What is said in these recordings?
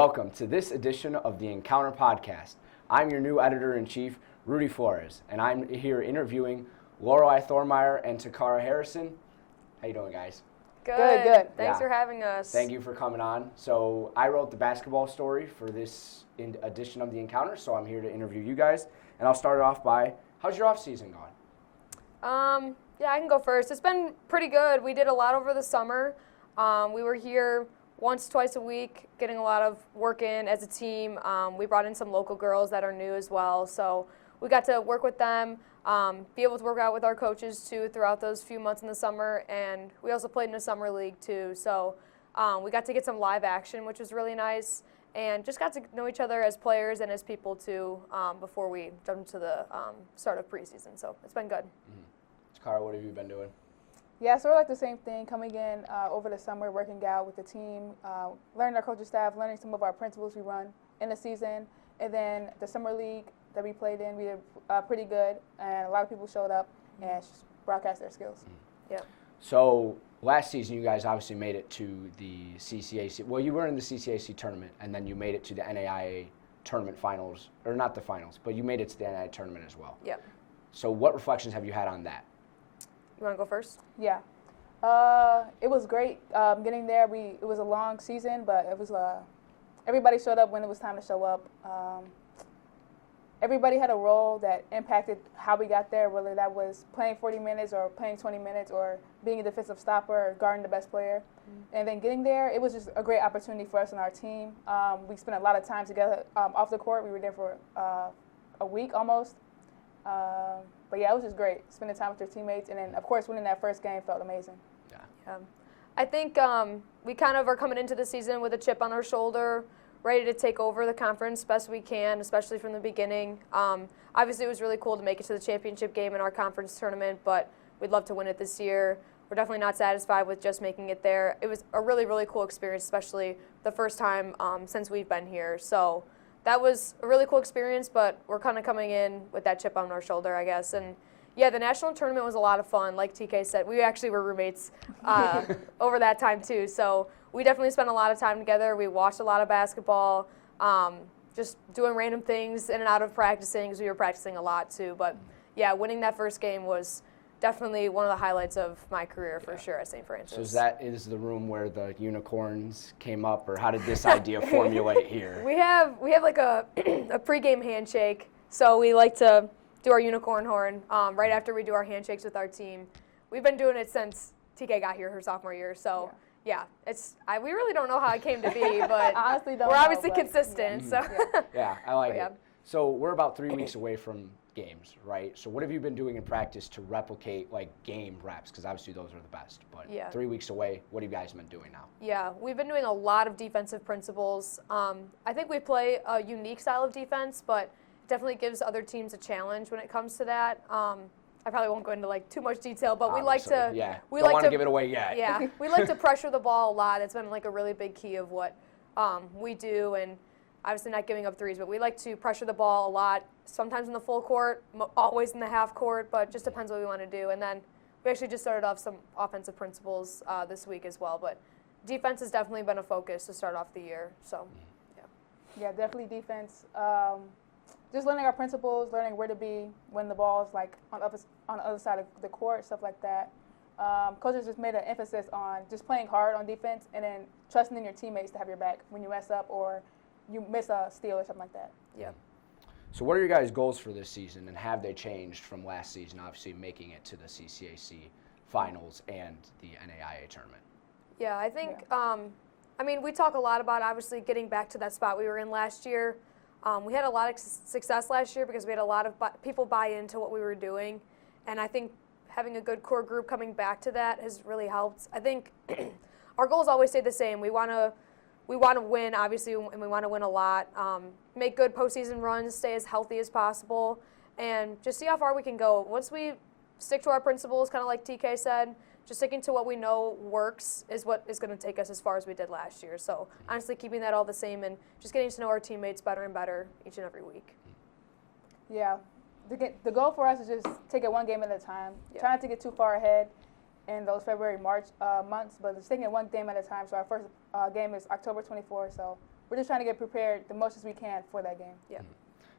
Welcome to this edition of the Encounter Podcast. I'm your new editor-in-chief, Rudy Flores, and I'm here interviewing Laurelei Thormeyer and Tykara Harrison. How you doing, guys? Good. Thanks for having us. Thank you for coming on. So I wrote the basketball story for this edition of the Encounter, so I'm here to interview you guys. And I'll start it off by, how's your off-season going? Yeah, I can go first. It's been pretty good. We did a lot over the summer. We were here once, twice a week, getting a lot of work in as a team. We brought in some local girls that are new as well, so we got to work with them, be able to work out with our coaches too throughout those few months in the summer, and we also played in a summer league too. So we got to get some live action, which was really nice, and just got to know each other as players and as people too before we jumped into the start of preseason. So it's been good. Tykara, what have you been doing? Yeah, sort of like the same thing, coming in over the summer, working out with the team, learning our coaching staff, learning some of our principles we run in the season, and then the summer league that we played in, we did pretty good, and a lot of people showed up and broadcast their skills. Yeah. So last season, you guys obviously made it to the CCAC. Well, you were in the CCAC tournament, and then you made it to the NAIA tournament finals, or not the finals, but you made it to the NAIA tournament as well. Yeah. So what reflections have you had on that? You want to go first? Yeah. It was great getting there. It was a long season, but it was everybody showed up when it was time to show up. Everybody had a role that impacted how we got there, whether that was playing 40 minutes or playing 20 minutes or being a defensive stopper or guarding the best player. And then getting there, it was just a great opportunity for us and our team. We spent a lot of time together off the court. We were there for a week almost. But yeah, it was just great, spending time with your teammates, and then, of course, winning that first game felt amazing. Yeah. I think we kind of are coming into the season with a chip on our shoulder, ready to take over the conference best we can, especially from the beginning. Obviously, it was really cool to make it to the championship game in our conference tournament, but we'd love to win it this year. We're definitely not satisfied with just making it there. It was a really, really cool experience, especially the first time since we've been here. So that was a really cool experience, but we're kind of coming in with that chip on our shoulder, I guess. And yeah, the national tournament was a lot of fun. Like TK said, we actually were roommates over that time too. So we definitely spent a lot of time together. We watched a lot of basketball, just doing random things in and out of practicing because we were practicing a lot too. But yeah, winning that first game was definitely one of the highlights of my career for sure at St. Francis. So that is the room where the unicorns came up, or how did this idea formulate here? We have like a pregame handshake. So we like to do our unicorn horn right after we do our handshakes with our team. We've been doing it since TK got here her sophomore year. So yeah, we really don't know how it came to be, but honestly we're obviously consistent. So yeah, I like it. So we're about 3 weeks away from games, right? So what have you been doing in practice to replicate like game reps? Because obviously those are the best. But 3 weeks away, what have you guys been doing now? Yeah, we've been doing a lot of defensive principles. I think we play a unique style of defense, but it definitely gives other teams a challenge when it comes to that. I probably won't go into like too much detail, but we like to. Yeah. Don't want to give it away yet. Yeah, we like to pressure the ball a lot. It's been like a really big key of what we do, and obviously not giving up threes, but we like to pressure the ball a lot, sometimes in the full court, always in the half court, but just depends what we want to do. And then we actually just started off some offensive principles this week as well, but defense has definitely been a focus to start off the year. So, yeah, definitely defense. Just learning our principles, learning where to be when the ball is like on the other side of the court, stuff like that. Coaches just made an emphasis on just playing hard on defense and then trusting in your teammates to have your back when you mess up or you miss a steal or something like that. Yeah. So what are your guys' goals for this season, and have they changed from last season, obviously making it to the CCAC finals and the NAIA tournament? Yeah, I think, I mean, we talk a lot about obviously getting back to that spot we were in last year. We had a lot of success last year because we had a lot of people buy into what we were doing, and I think having a good core group coming back to that has really helped. I think our goals always stay the same. We want to win, obviously, and we want to win a lot. Make good postseason runs, stay as healthy as possible, and just see how far we can go. Once we stick to our principles, kind of like TK said, just sticking to what we know works is what is going to take us as far as we did last year. So honestly, keeping that all the same and just getting to know our teammates better and better each and every week. Yeah. The goal for us is just take it one game at a time. Try not to get too far ahead in those February, March months, but just taking it one game at a time. So our first game is October 24th, so we're just trying to get prepared the most as we can for that game. Yeah.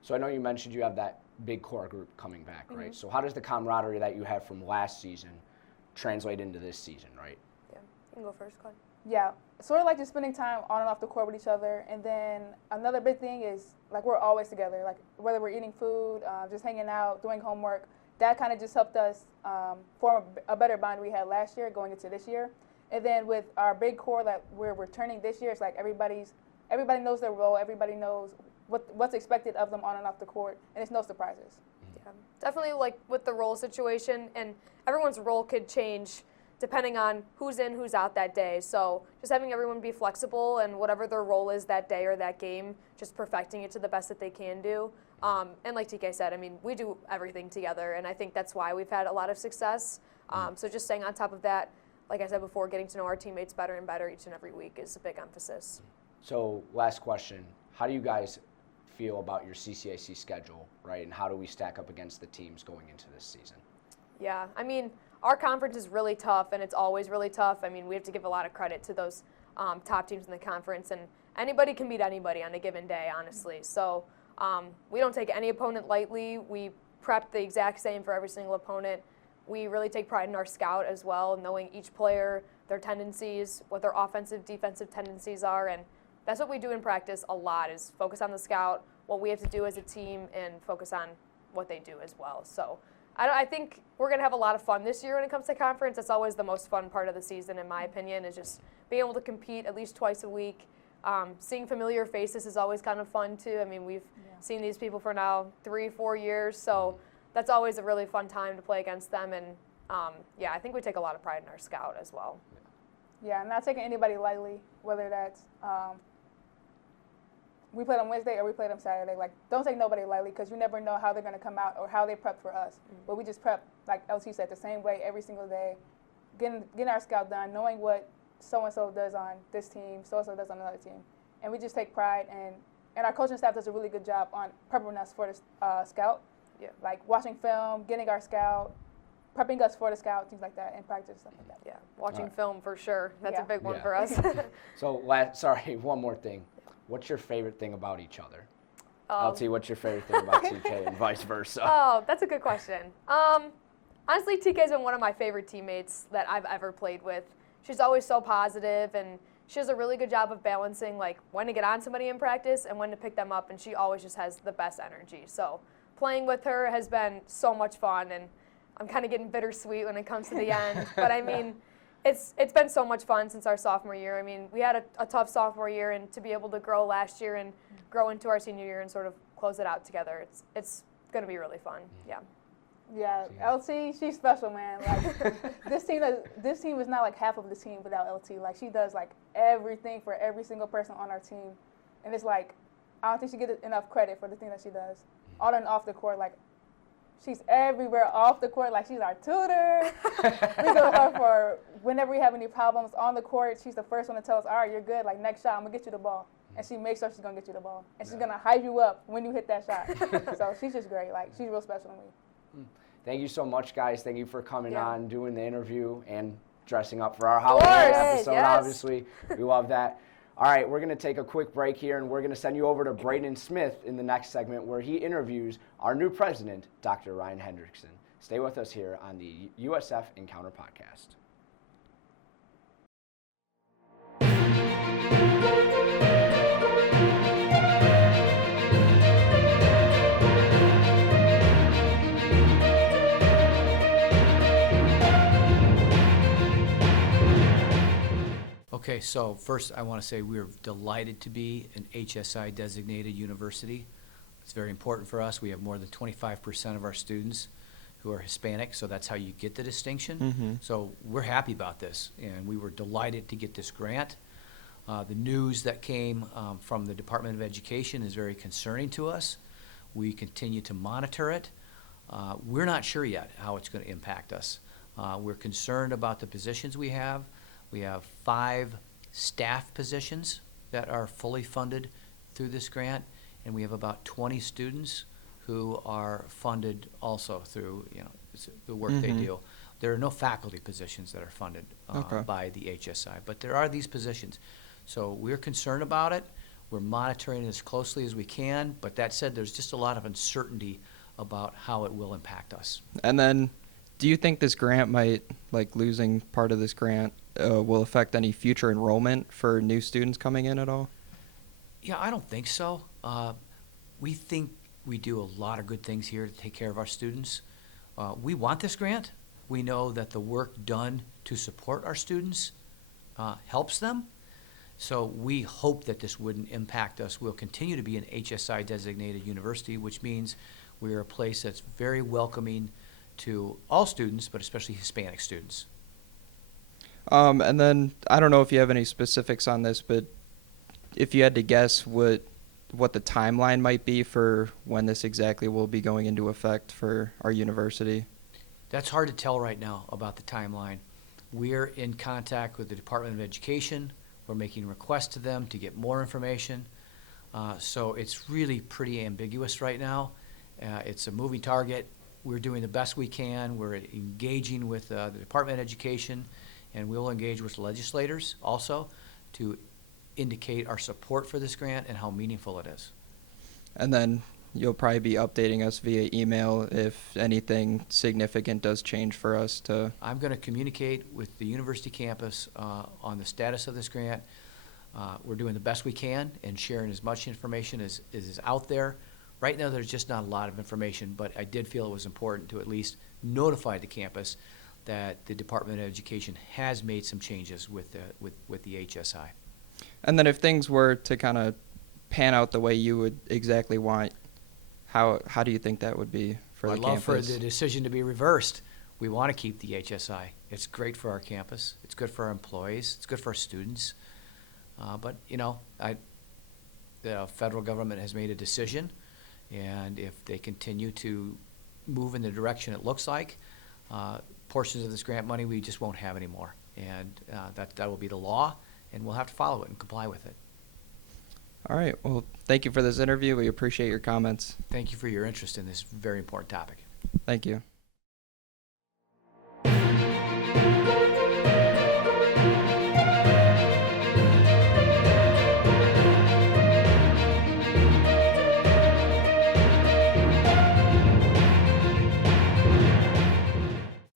So I know you mentioned you have that big core group coming back, right? So how does the camaraderie that you have from last season translate into this season, right? Yeah. You can go first, Claude. Yeah, sort of like just spending time on and off the court with each other. And then another big thing is, like, we're always together. Like, whether we're eating food, just hanging out, doing homework, that kind of just helped us form a better bond we had last year going into this year. And then with our big core that we're returning this year, it's like everybody knows their role. Everybody knows what's expected of them on and off the court, and it's no surprises. Yeah. Definitely, like, with the role situation, and everyone's role could change depending on who's in, who's out that day. So just having everyone be flexible and whatever their role is that day or that game, just perfecting it to the best that they can do. And like TK said, I mean, we do everything together, and I think that's why we've had a lot of success. So just staying on top of that, like I said before, getting to know our teammates better and better each and every week is a big emphasis. So last question, how do you guys feel about your CCAC schedule, right? And how do we stack up against the teams going into this season? Yeah, I mean, our conference is really tough, and it's always really tough. I mean, we have to give a lot of credit to those top teams in the conference, and anybody can beat anybody on a given day, honestly. So we don't take any opponent lightly. We prep the exact same for every single opponent. We really take pride in our scout as well, knowing each player, their tendencies, what their offensive, defensive tendencies are, and that's what we do in practice a lot, is focus on the scout, what we have to do as a team, and focus on what they do as well. So I think we're going to have a lot of fun this year when it comes to conference. That's always the most fun part of the season, in my opinion, is just being able to compete at least twice a week. Seeing familiar faces is always kind of fun, too. I mean, we've seen these people for now 3-4 years, so that's always a really fun time to play against them. And, I think we take a lot of pride in our scout as well. Yeah, not taking anybody lightly, whether that's we play them Wednesday or we play them Saturday. Like, don't take nobody lightly, because you never know how they're going to come out or how they prep for us. But we just prep, like LT said, the same way every single day, getting our scout done, knowing what so-and-so does on this team, so-and-so does on another team. And we just take pride, and our coaching staff does a really good job on prepping us for the scout. Yeah. Like watching film, getting our scout, prepping us for the scout, things like that, and practice, stuff like that. Yeah, watching film for sure. That's a big one Yeah. for us. So, one more thing. What's your favorite thing about each other? LT, what's your favorite thing about TK and vice versa? Oh, that's a good question. Honestly, TK's been one of my favorite teammates that I've ever played with. She's always so positive, and she does a really good job of balancing, like, when to get on somebody in practice and when to pick them up, and she always just has the best energy. So playing with her has been so much fun, and I'm kind of getting bittersweet when it comes to the end. But, I mean, it's been so much fun since our sophomore year. I mean, we had a tough sophomore year, and to be able to grow last year and grow into our senior year and sort of close it out together, it's going to be really fun. Yeah. Yeah, LT, she's special, man. Like, this team is not like half of the team without LT. Like, she does like everything for every single person on our team, and it's like, I don't think she gets enough credit for the thing that she does, on and off the court. Like, she's everywhere off the court. Like, she's our tutor. We go to her for whenever we have any problems on the court. She's the first one to tell us, all right, you're good. Like, next shot, I'm gonna get you the ball. And she makes sure she's gonna get you the ball, and she's gonna hype you up when you hit that shot. So she's just great. Like, she's real special to me. Thank you so much, guys. Thank you for coming on, doing the interview, and dressing up for our holiday episode, obviously. We love that. All right, we're going to take a quick break here, and we're going to send you over to Braden Smith in the next segment, where he interviews our new president, Dr. Ryan Hendrickson. Stay with us here on the USF Encounter Podcast. Okay, so first I want to say we're delighted to be an HSI designated university. It's very important for us. We have more than 25% of our students who are Hispanic, so that's how you get the distinction. So we're happy about this, and we were delighted to get this grant. The news that came from the Department of Education is very concerning to us. We continue to monitor it. We're not sure yet how it's going to impact us. We're concerned about the positions we have. We have 5 staff positions that are fully funded through this grant, and we have about 20 students who are funded also through the work they do. There are no faculty positions that are funded by the HSI, but there are these positions. So we're concerned about it. We're monitoring it as closely as we can, but that said, there's just a lot of uncertainty about how it will impact us. And then, do you think this grant might, like losing part of this grant, will affect any future enrollment for new students coming in at all? Yeah, I don't think so. We think we do a lot of good things here to take care of our students. We want this grant. We know that the work done to support our students helps them. So we hope that this wouldn't impact us. We'll continue to be an HSI designated university, which means we're a place that's very welcoming to all students, but especially Hispanic students. And then, I don't know if you have any specifics on this, but if you had to guess what the timeline might be for when this exactly will be going into effect for our university. That's hard to tell right now about the timeline. We're in contact with the Department of Education. We're making requests to them to get more information. So it's really pretty ambiguous right now. It's a moving target. We're doing the best we can. We're engaging with the Department of Education, and we'll engage with legislators also to indicate our support for this grant and how meaningful it is. And then you'll probably be updating us via email if anything significant does change for us to... I'm going to communicate with the university campus on the status of this grant. We're doing the best we can and sharing as much information as is out there. Right now, there's just not a lot of information, but I did feel it was important to at least notify the campus that the Department of Education has made some changes with the HSI. And then if things were to kind of pan out the way you would exactly want, how do you think that would be for the I'd campus? love for the decision to be reversed. We want to keep the HSI. It's great for our campus. It's good for our employees. It's good for our students. But, you know, the federal government has made a decision, and if they continue to move in the direction it looks like, portions of this grant money we just won't have anymore. And that will be the law, and we'll have to follow it and comply with it. All right. Well, thank you for this interview. We appreciate your comments. Thank you for your interest in this very important topic. Thank you.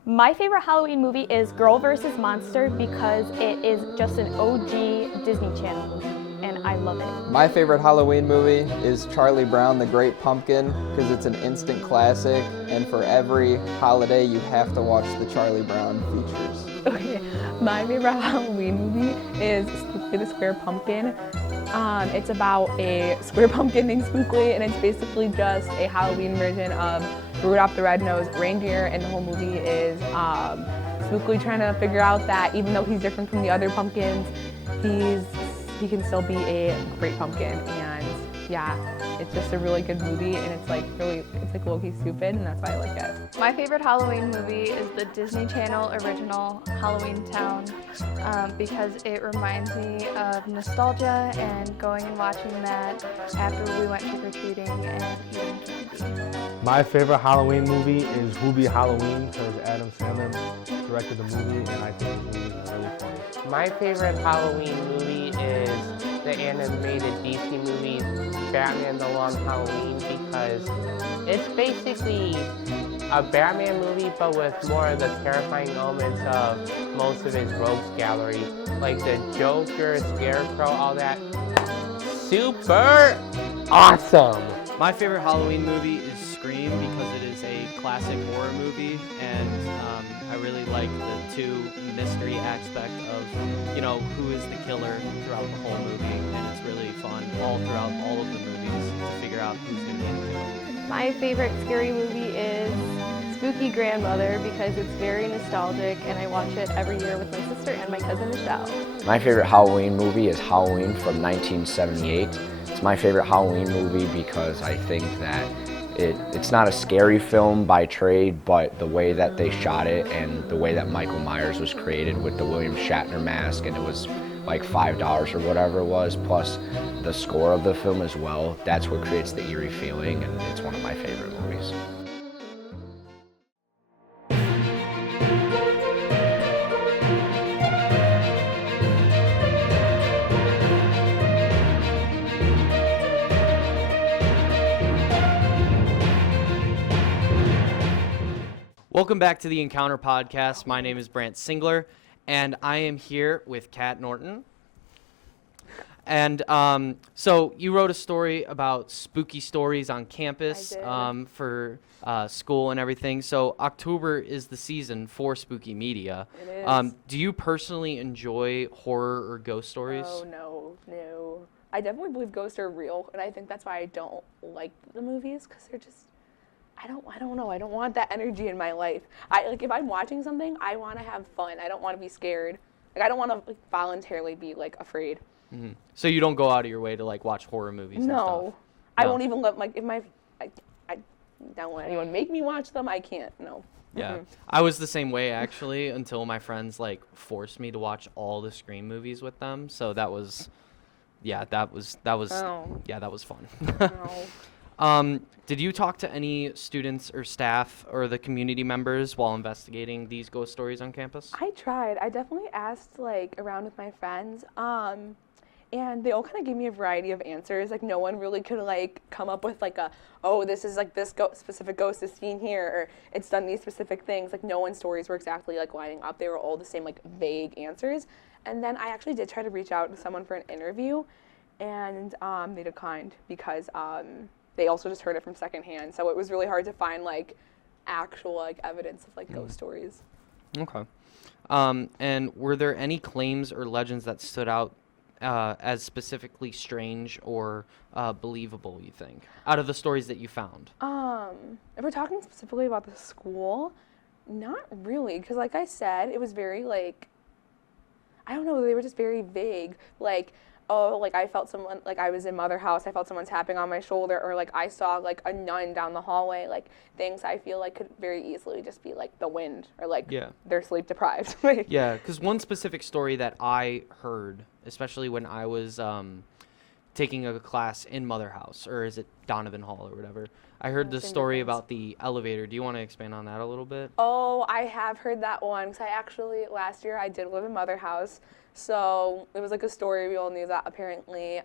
My favorite Halloween movie is Girl vs. Monster because it is just an OG Disney Channel movie, and I love it. My favorite Halloween movie is Charlie Brown the Great Pumpkin because it's an instant classic, and for every holiday you have to watch the Charlie Brown features. Okay, my favorite Halloween movie is Spookly the Square Pumpkin. It's about a square pumpkin named Spookly, and it's basically just a Halloween version of Rudolph the Red-Nosed Reindeer, and the whole movie is Spookly trying to figure out that even though he's different from the other pumpkins, he can still be a great pumpkin. And yeah, it's just a really good movie, and it's like low-key stupid, and that's why I like it. My favorite Halloween movie is the Disney Channel original Halloween Town because it reminds me of nostalgia and going and watching that after we went trick-or-treating and eating candy. My favorite Halloween movie is Who'll Halloween because Adam Sandler directed the movie, and I think the movie is really funny. My favorite Halloween movie is the animated DC movie Batman The Long Halloween because it's basically a Batman movie but with more of the terrifying elements of most of his rogues gallery, like the Joker, Scarecrow, all that. Super awesome! My favorite Halloween movie is Scream because it is a classic horror movie, and I really like the two mystery aspect of, you know, who is the killer throughout the whole movie, and it's really fun all throughout all of the movies to figure out who's going to be the killer. My favorite scary movie is Spooky Grandmother because it's very nostalgic, and I watch it every year with my sister and my cousin Michelle. My favorite Halloween movie is Halloween from 1978. It's my favorite Halloween movie because I think that it's not a scary film by trade, but the way that they shot it and the way that Michael Myers was created with the William Shatner mask, and it was like $5 or whatever it was, plus the score of the film as well, that's what creates the eerie feeling, and it's one of my favorite movies. Welcome back to the Encounter Podcast. My name is Brant Singler, and I am here with Kat Norton. And so you wrote a story about spooky stories on campus for school and everything. So October is the season for spooky media. It is. Do you personally enjoy horror or ghost stories? Oh, no. I definitely believe ghosts are real, and I think that's why I don't like the movies, because they're just, I don't know. I don't want that energy in my life. If I'm watching something, I want to have fun. I don't want to be scared. I don't want to voluntarily be afraid. Mm-hmm. So you don't go out of your way to watch horror movies and stuff? No. I won't even let I don't let anyone make me watch them. I can't. No. Yeah. Mm-mm. I was the same way actually until my friends forced me to watch all the Scream movies with them. So that was fun. No. Did you talk to any students or staff or the community members while investigating these ghost stories on campus? I tried. I definitely asked around with my friends. And they all kind of gave me a variety of answers. No one really could come up with this is this specific ghost is seen here, or it's done these specific things. No one's stories were exactly lining up. They were all the same vague answers. And then I actually did try to reach out to someone for an interview, and they declined because they also just heard it from secondhand. So it was really hard to find actual evidence of ghost stories. Okay. And were there any claims or legends that stood out as specifically strange or believable, you think, out of the stories that you found? If we're talking specifically about the school, not really, because like I said, it was very I don't know, they were just very vague. I felt someone, I was in Mother House, I felt someone tapping on my shoulder, or I saw a nun down the hallway, things I feel could very easily just be the wind, or they're sleep deprived. Yeah, because one specific story that I heard, especially when I was taking a class in Mother House, or is it Donovan Hall or whatever, I heard the story about the elevator. Do you want to expand on that a little bit? Oh, I have heard that one, because last year I did live in Mother House, so it was a story, we all knew that apparently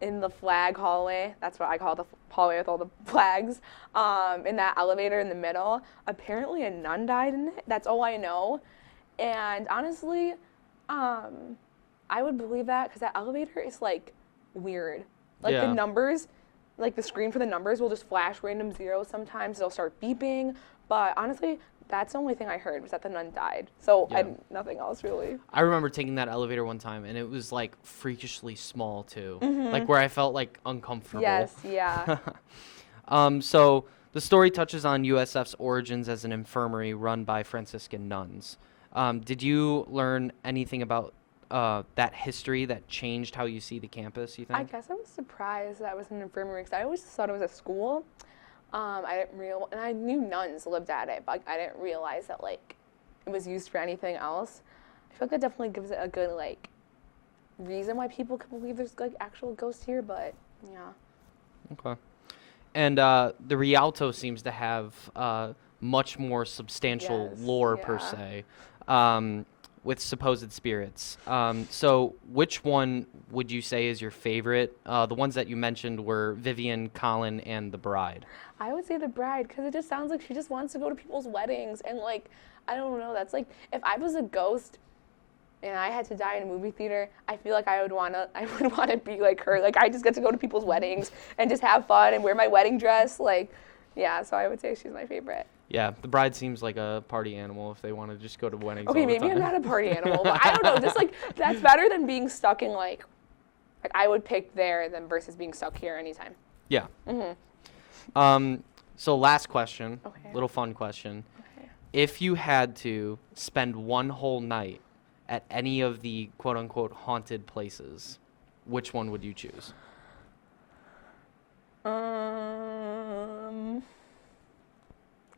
in the flag hallway, that's what I call the hallway with all the flags, in that elevator in the middle, apparently a nun died in it. That's all I know. And honestly, I would believe that, because that elevator is weird. The numbers, the screen for the numbers will just flash random zeros sometimes. They'll start beeping. But honestly, that's the only thing I heard, was that the nun died. So I had nothing else really. I remember taking that elevator one time, and it was freakishly small too. Mm-hmm. Where I felt uncomfortable. Yes, yeah. So the story touches on USF's origins as an infirmary run by Franciscan nuns. Did you learn anything about that history that changed how you see the campus, you think? I guess I was surprised that it was an infirmary, because I always thought it was a school. And I knew nuns lived at it, but I didn't realize that it was used for anything else. I feel that definitely gives it a good reason why people could believe there's actual ghosts here, but yeah. Okay. And the Rialto seems to have much more substantial lore per se, with supposed spirits. So which one would you say is your favorite? The ones that you mentioned were Vivian, Colin, and the Bride. I would say the Bride, because it just sounds like she just wants to go to people's weddings, and I don't know, that's if I was a ghost and I had to die in a movie theater, I feel I would wanna be like her. I just get to go to people's weddings and just have fun and wear my wedding dress. Yeah, so I would say she's my favorite. Yeah, the Bride seems like a party animal if they want to just go to weddings. Okay, all the maybe time. I'm not a party animal, but I don't know. Just that's better than being stuck in I would pick there than versus being stuck here anytime. Yeah. Mhm. So last question, Okay. little fun question. Okay. If you had to spend one whole night at any of the quote unquote haunted places, which one would you choose? I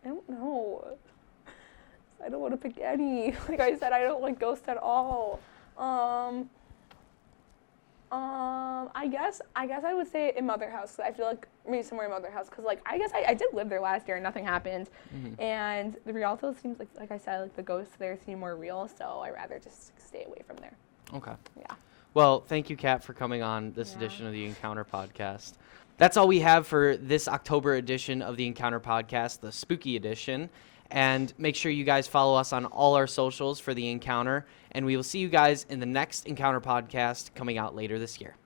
don't know. I don't want to pick any. Like I said, I don't like ghosts at all. I guess I would say in Mother House. I feel maybe somewhere in Mother House, because I guess I did live there last year and nothing happened. Mm-hmm. And the Rialto seems like I said, the ghosts there seem more real. So I'd rather just stay away from there. Okay. Yeah. Well, thank you, Kat, for coming on this Yeah. edition of the Encounter podcast. That's all we have for this October edition of the Encounter Podcast, the spooky edition. And make sure you guys follow us on all our socials for the Encounter. And we will see you guys in the next Encounter Podcast coming out later this year.